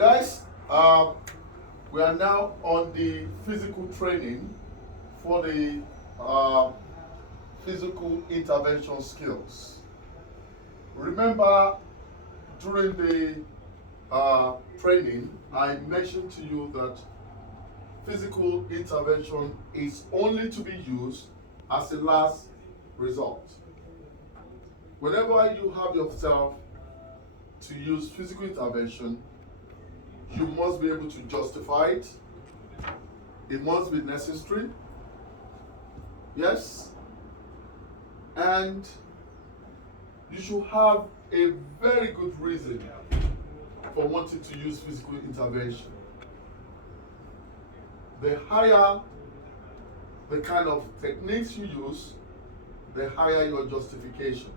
guys, we are now on the physical training for the physical intervention skills. Remember, during the training, I mentioned to you that physical intervention is only to be used as a last result. Whenever you have yourself to use physical intervention, you must be able to justify it. It must be necessary. Yes. And you should have a very good reason for wanting to use physical intervention. The higher the kind of techniques you use, the higher your justification.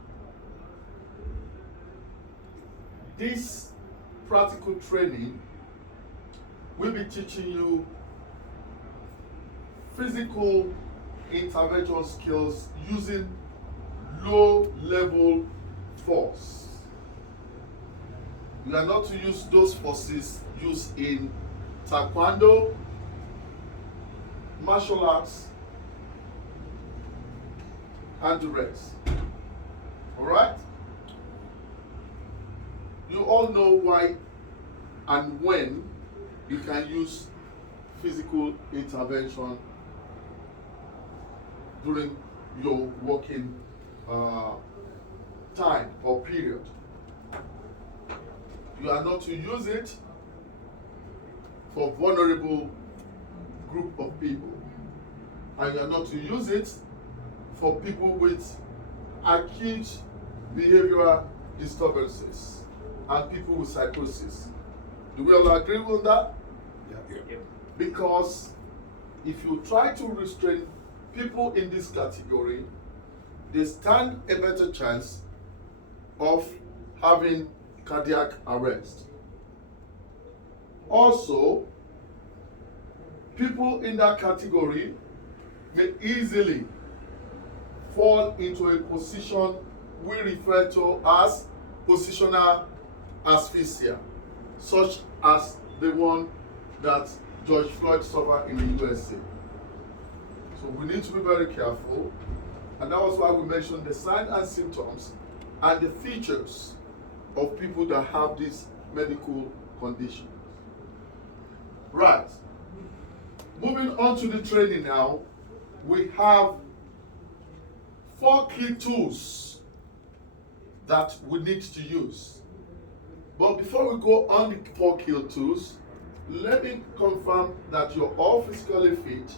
This practical training will be teaching you physical intervention skills using low-level force. You are not to use those forces used in taekwondo, martial arts, and the rest. Alright? You all know why and when you can use physical intervention during your working time or period. You are not to use it for vulnerable group of people, and you are not to use it for people with acute behavioral disturbances and people with psychosis. Do we all agree with that? Yeah. Because if you try to restrain people in this category, they stand a better chance of having cardiac arrest. Also, people in that category may easily fall into a position we refer to as positional asphyxia, such as the one that George Floyd suffered in the USA. So we need to be very careful, and that was why we mentioned the signs and symptoms and the features of people that have this medical condition. Right. Moving on to the training now, we have 4 key tools that we need to use. But before we go on the 4 key tools, let me confirm that you're all physically fit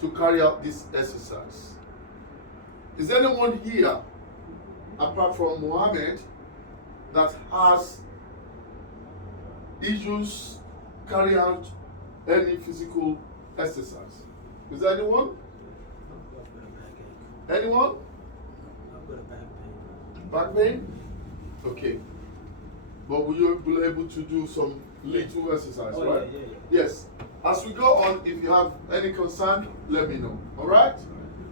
to carry out this exercise. Is anyone here, apart from Mohammed, that has issues carry out any physical exercise? Is there anyone? Anyone? I've got a back pain. Back pain? Okay. But will you be able to do some little exercise, right? Yeah. Yes. As we go on, if you have any concern, let me know. All right?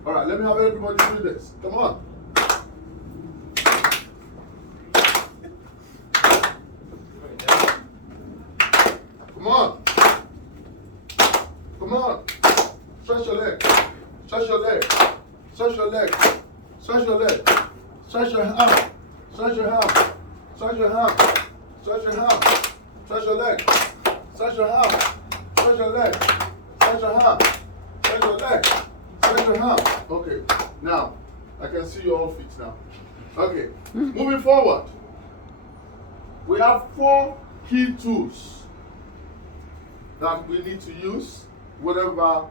All right, let me have everybody do this. Come on. Come on. Come on. Stretch your leg. Stretch your leg. Stretch your leg. Stretch your leg. Stretch your arm. Stretch your arm. Stretch your arm. Stretch your arm. Stretch your leg. Stretch your arm. Stretch your leg. Stretch your arm. Stretch your leg. Stretch your arm. Okay. Now, I can see your all feet now. Okay. Moving forward. We have 4 key tools that we need to use whenever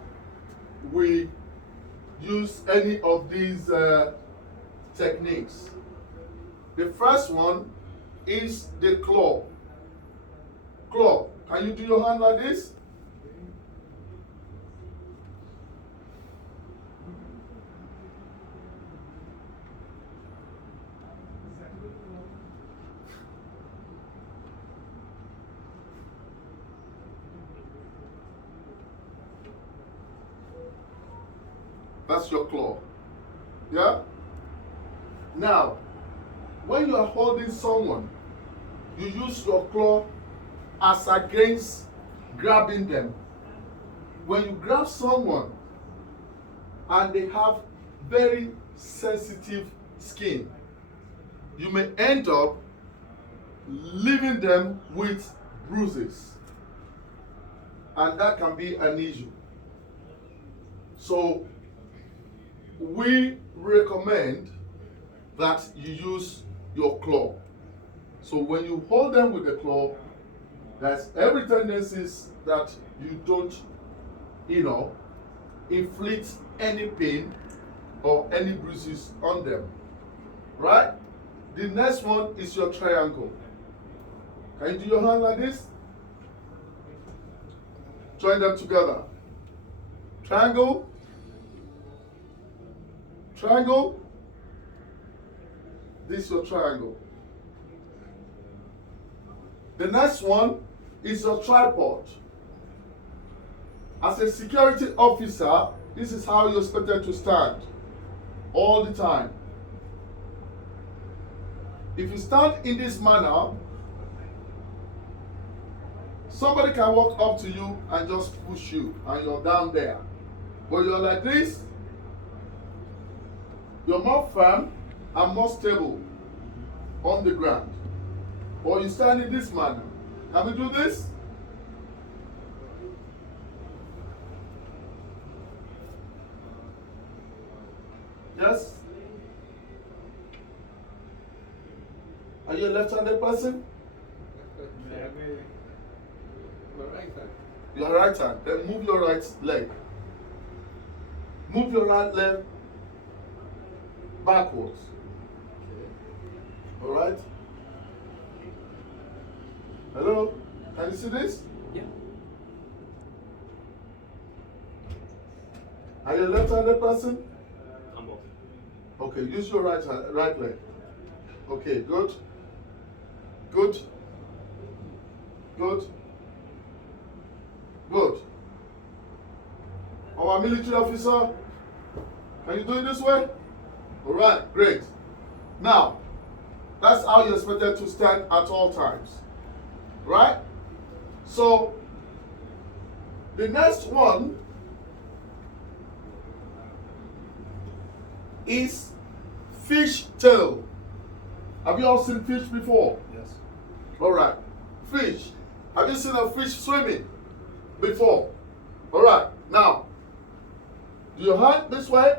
we use any of these techniques. The first one is the claw. Claw. Can you do your hand like this? That's your claw. Yeah? Now, when you are holding someone, you use your claw as against grabbing them. When you grab someone and they have very sensitive skin, you may end up leaving them with bruises, and that can be an issue. So we recommend that you use your claw. So when you hold them with the claw, there's every tendency that you don't, inflict any pain or any bruises on them. Right? The next one is your triangle. Can you do your hand like this? Join them together. Triangle. Triangle. This is your triangle. The next one is your tripod. As a security officer, this is how you're expected to stand all the time. If you stand in this manner, somebody can walk up to you and just push you and you're down there. But you're like this, you're more firm and more stable on the ground. Or you stand in this manner. Can we do this? Yes? Are you a left-handed person? Yeah, maybe. Right hand. Your right hand. Then move your right leg. Move your right leg backwards. Okay. Alright? Hello? Can you see this? Yeah. Are you a left-handed person? I'm both. Okay, use your right leg. Okay, good. Good. Good. Good. Our military officer, can you do it this way? Alright, great. Now, that's how you're expected to stand at all times. Right? So, the next one is fishtail. Have you all seen fish before? Yes. Alright. Fish. Have you seen a fish swimming before? Alright. Now, do your hand this way.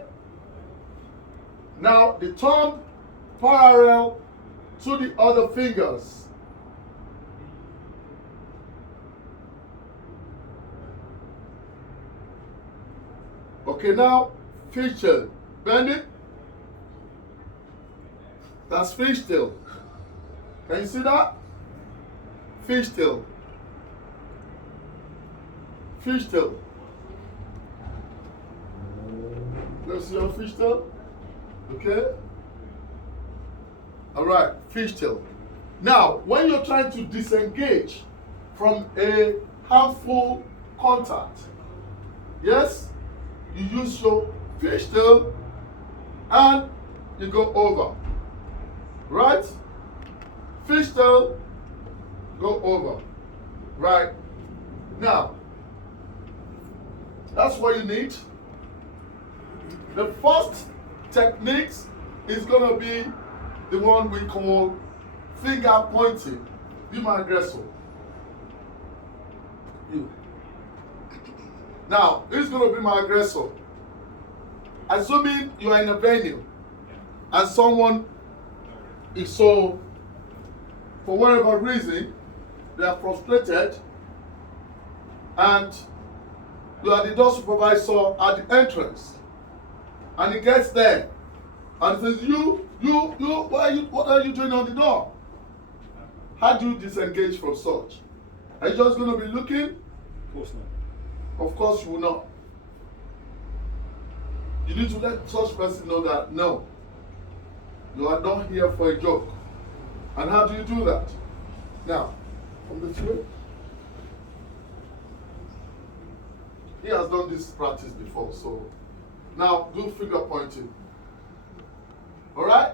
Now, the thumb parallel to the other fingers. Okay, now, fishtail. Bend it. That's fishtail. Can you see that? Fishtail. Fishtail. Let's see your fishtail. Okay? Alright, fishtail. Now, when you're trying to disengage from a harmful contact, yes, you use your fishtail and you go over. Right? Fishtail, go over. Right? Now, that's what you need. The first technique is going to be the one we call finger pointing. Be my aggressor. You. Now, who's going to be my aggressor? Assuming you are in a venue and someone is so, for whatever reason, they are frustrated and you are the door supervisor at the entrance and he gets there and says, you, what are you doing on the door? How do you disengage from such? Are you just going to be looking? Of course not. Of course you will not. You need to let such person know that, no, you are not here for a joke. And how do you do that? Now, from the two, he has done this practice before, so now do finger pointing. Alright?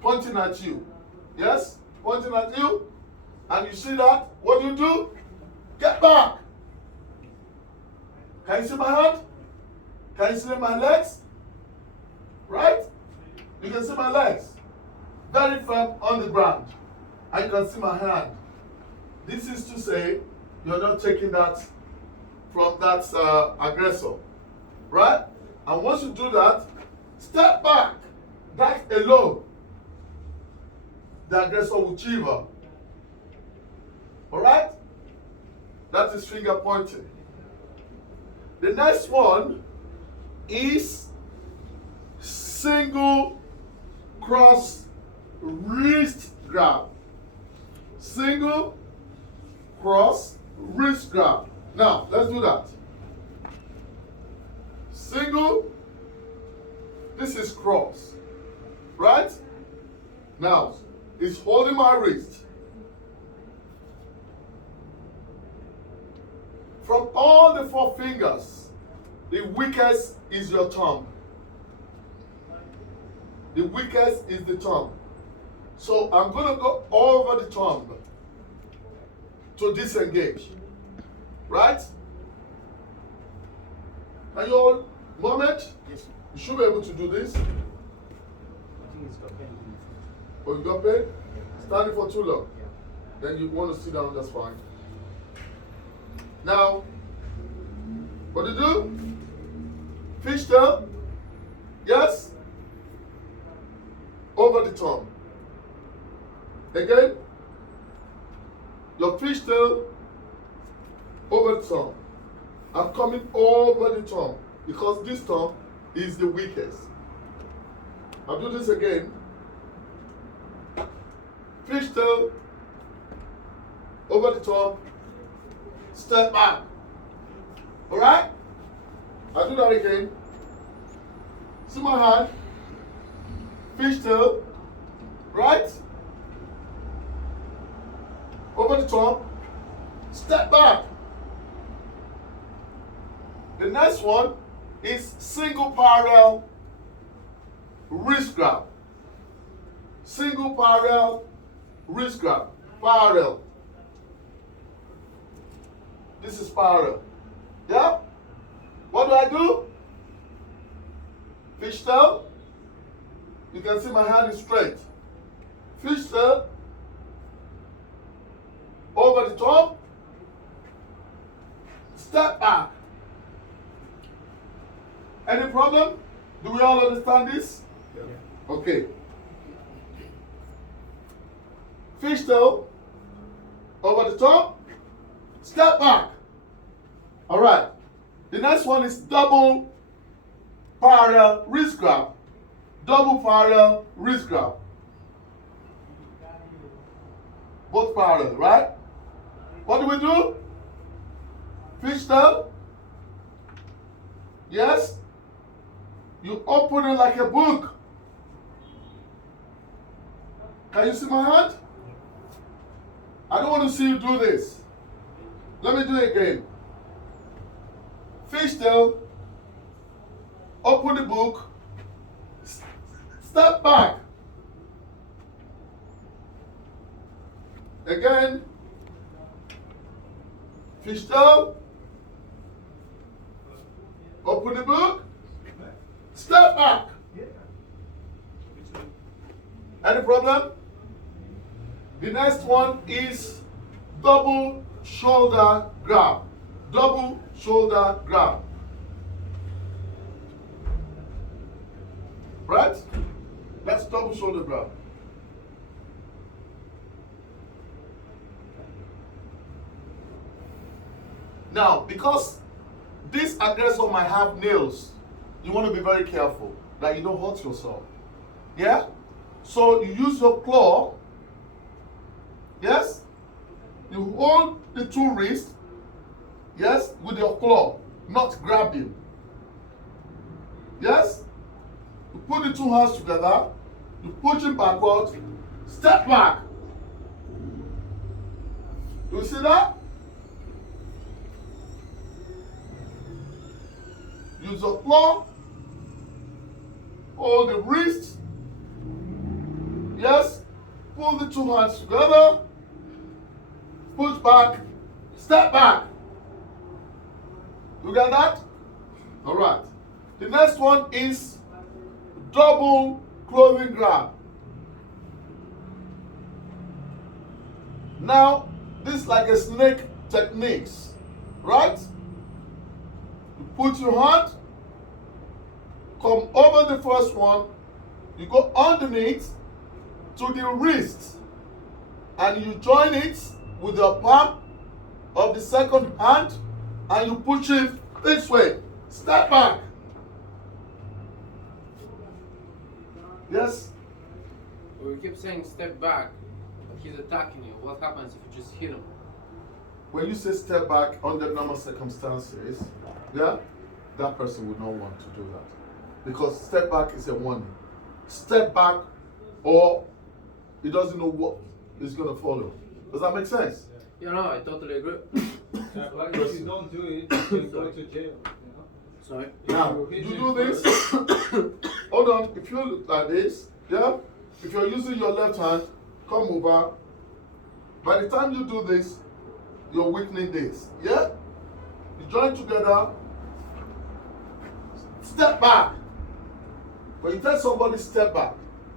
Pointing at you. Yes? Pointing at you. And you see that? What do? step back. Can you see my hand? Can you see my legs? Right? You can see my legs. Very firm on the ground. And you can see my hand. This is to say, you're not taking that from that aggressor. Right? And once you do that, step back. That alone, the aggressor will shiver. Alright? That is finger pointing. The next one is single cross wrist grab. Single cross wrist grab. Now, let's do that. Single, this is cross. Right? Now, it's holding my wrist. From all the 4 fingers, the weakest is your thumb. The weakest is the thumb. So I'm going to go over the thumb to disengage. Right? Are you all moment? Yes, sir. You should be able to do this. I think it's got pain. Oh, you got pain? Standing for too long. Yeah. Then you want to sit down, that's fine. Now, what do you do? Fishtail. Yes. Over the tongue. Again. Your fishtail over the tongue. I'm coming over the tongue because this tongue is the weakest. I'll do this again. Fishtail over the tongue. Step back. Alright? I'll do that again. See my hand? Fishtail. Right? Over the top. Step back. The next one is single parallel wrist grab. Single parallel wrist grab. Parallel. This is parallel. Yeah? What do I do? Fishtail. You can see my hand is straight. Fishtail. Over the top. Step back. Any problem? Do we all understand this? Yeah. Okay. Fishtail. Over the top. Step back. All right. The next one is double parallel wrist grab. Double parallel wrist grab. Both parallel, right? What do we do? Fishtail. Yes. You open it like a book. Can you see my hand? I don't want to see you do this. Let me do it again. Fishtail. Open the book. Step back. Again. Fishtail. Open the book. Step back. Any problem? The next one is double shoulder grab. Double shoulder grab. Right? That's double shoulder grab. Now, because this aggressor might have nails, you want to be very careful that you don't hurt yourself. Yeah? So you use your claw. Yes? You hold the 2 wrists. Yes? With your claw, not grabbing. Yes? You put the 2 hands together. You push it backward. Step back. You see that? Use your claw. Hold the wrist. Yes. Pull the 2 hands together. Push back. Step back. You get that? All right. The next one is double clothing grab. Now, this is like a snake techniques, right? You put your hand, come over the first one, you go underneath to the wrist, and you join it with the palm of the second hand, and you push it this way. Step back. Yes? We keep saying step back, but he's attacking you. What happens if you just hit him? When you say step back under normal circumstances, yeah, that person would not want to do that. Because step back is a warning. Step back or he doesn't know what is going to follow. Does that make sense? Yeah, no, I totally agree. But if you don't do it, you can go to jail. You know? Sorry. Now, you do this. Hold on. If you look like this, yeah, if you're using your left hand, come over. By the time you do this, you're weakening this. Yeah? You join together. Step back. When you tell somebody step back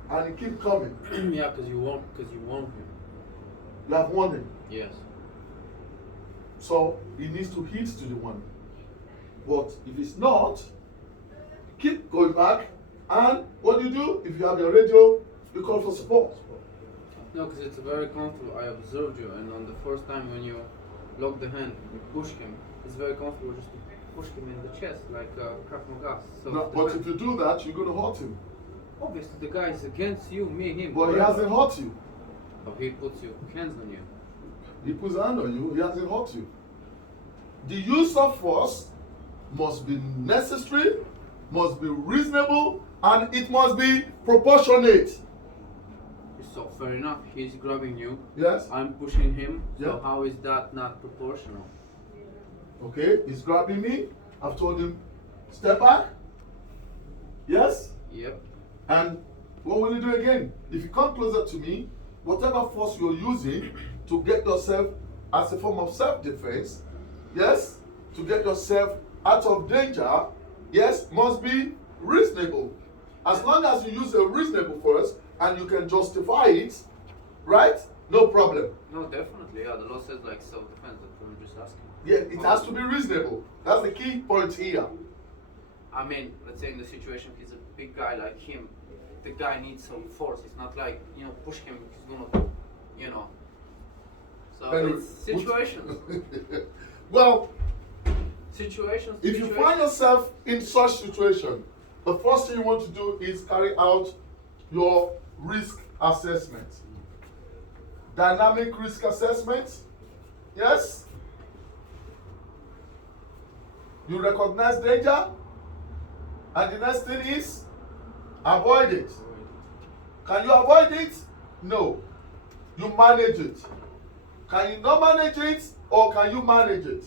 and he keep coming, Yeah, because you want him. you have warned him. Yes. So he needs to hit to the warning. But if it's not, keep going back. And what do you do? If you have your radio, you call for support. No, because it's very comfortable. I observed you, and on the first time when you lock the hand, you push him. It's very comfortable just to push him in the chest, like Krav Maga. So No, but if you do that, you're going to hurt him. obviously the guy is against you, me, him. But he hasn't hurt you. But he puts your hands on you. He puts a hand on you, he hasn't hurt you. The use of force must be necessary, must be reasonable, and it must be proportionate. So fair enough, he's grabbing you. Yes? I'm pushing him. So Yeah. how is that not proportional? Okay, he's grabbing me. I've told him, step back. Yes? Yep. And what will you do again? If you come closer to me, whatever force you're using to get yourself as a form of self-defense, yes, to get yourself out of danger, yes, must be reasonable. As long as you use a reasonable force and you can justify it, right? No problem. No, definitely. Yeah, the law says like self-defense. That's what I'm just asking. Yeah, it has to be reasonable. That's the key point here. I mean, let's say in the situation, he's a big guy like him. The guy needs some force. It's not like, push him, he's gonna, So Anyway, it's situations. Well, Situations. if you find yourself in such situation, the first thing you want to do is carry out your risk assessment. Dynamic risk assessment. Yes? You recognize danger, and the next thing is avoid it. Can you avoid it? No. You manage it. Can you not manage it, or can you manage it?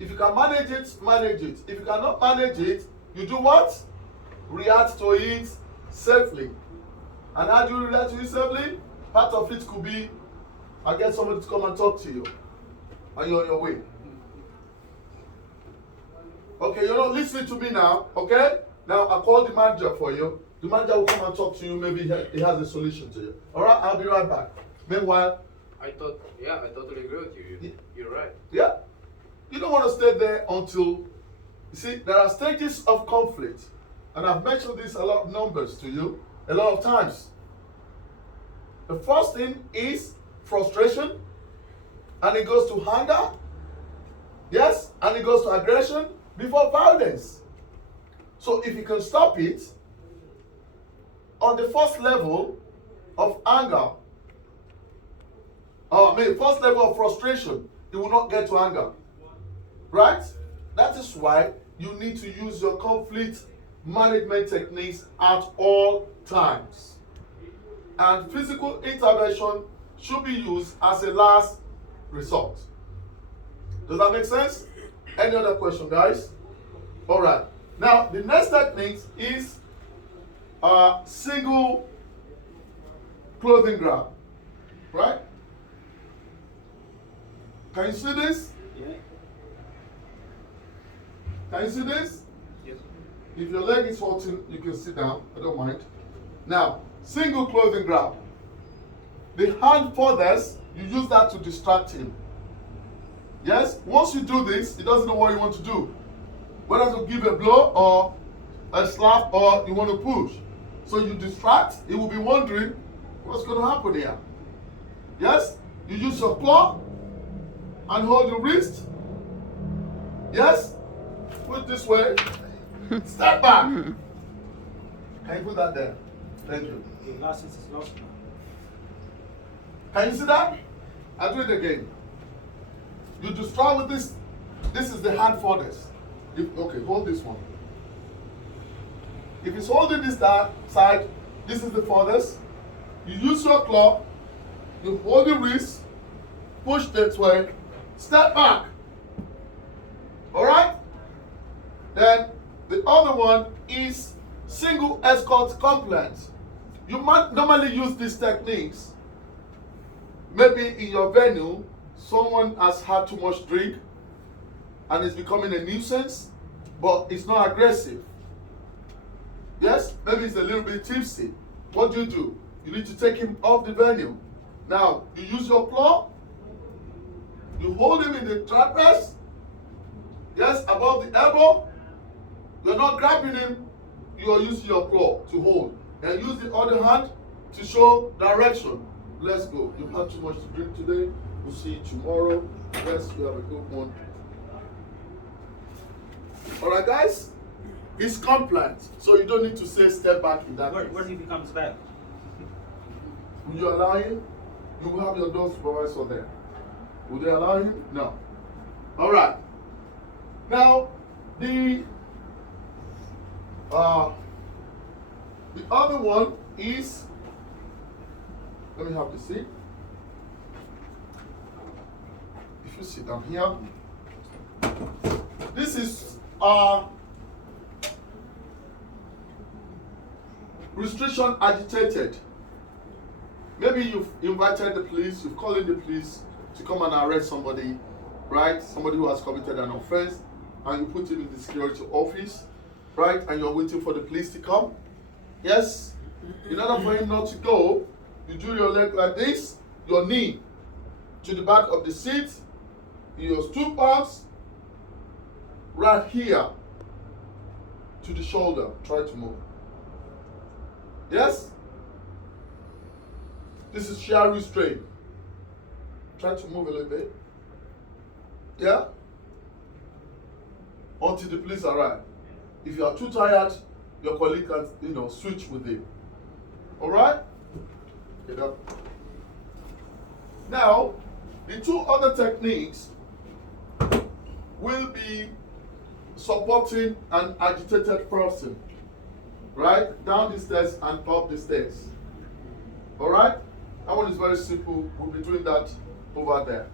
If you can manage it, manage it. If you cannot manage it, you do what? React to it safely. And how do you react to it safely? Part of it could be, I get somebody to come and talk to you, and you're on your way. Okay, you're not listening to me now, okay? Now I call the manager for you. The manager will come and talk to you. Maybe he has a solution to you. All right, I'll be right back. Meanwhile, I totally agree with you. You're right. yeah, you don't want to stay there until, you see, there are stages of conflict. And I've mentioned this a lot of numbers to you, a lot of times. The first thing is frustration, and it goes to anger, yes, and it goes to aggression before violence. So if you can stop it, on the first level of anger, first level of frustration, it will not get to anger. Right? That is why you need to use your conflict management techniques at all times. And physical intervention should be used as a last resort. Does that make sense? Any other question, guys? All right. Now, the next technique is single clothing grab. Right? Can you see this? Yeah. Can you see this? Yes. If your leg is hurting, you can sit down. I don't mind. Now, single clothing grab. The hand furthest, you use that to distract him. Yes? Once you do this, he doesn't know what you want to do. Whether to give a blow or a slap or you want to push. So you distract, he will be wondering what's going to happen here. Yes? You use your claw and hold the wrist. Yes? Put it this way. Step back. Can you put that there? Thank you. The license is lost now. Can you see that? I'll do it again. You distract with this. This is the hand furthest. Okay, hold this one. If it's holding this side, this is the furthest. You use your claw, you hold the wrist, push that way, step back. Alright? Then the other one is single escort compliant. You might normally use these techniques. Maybe in your venue, someone has had too much drink and is becoming a nuisance, but it's not aggressive. Yes, maybe it's a little bit tipsy. What do? You need to take him off the venue. Now, you use your claw, you hold him in the trapeze, yes, above the elbow. You're not grabbing him, you are using your claw to hold. And use the other hand to show direction. Let's go. You've had too much to drink today. We'll see you tomorrow. Yes, you have a good one. Alright, guys? It's compliant, so you don't need to say step back in that case. What if he comes back? Will you allow him? You will have your door supervisor there. Will they allow him? No. Alright. Now, the other one is, let me have the seat. If you sit down here, this is restriction agitated. Maybe you've invited the police, you've called in the police to come and arrest somebody, right? Somebody who has committed an offense, and you put him in the security office, right? And you're waiting for the police to come. Yes? In order for him not to go, you do your leg like this, your knee to the back of the seat, your two palms right here to the shoulder. Try to move. Yes? This is shear restraint. Try to move a little bit. Yeah? Until the police arrive. If you are too tired, your colleague can, switch with him. Alright? Get up. Now, the two other techniques will be supporting an agitated person. Right? Down the stairs and up the stairs. Alright? That one is very simple. We'll be doing that over there.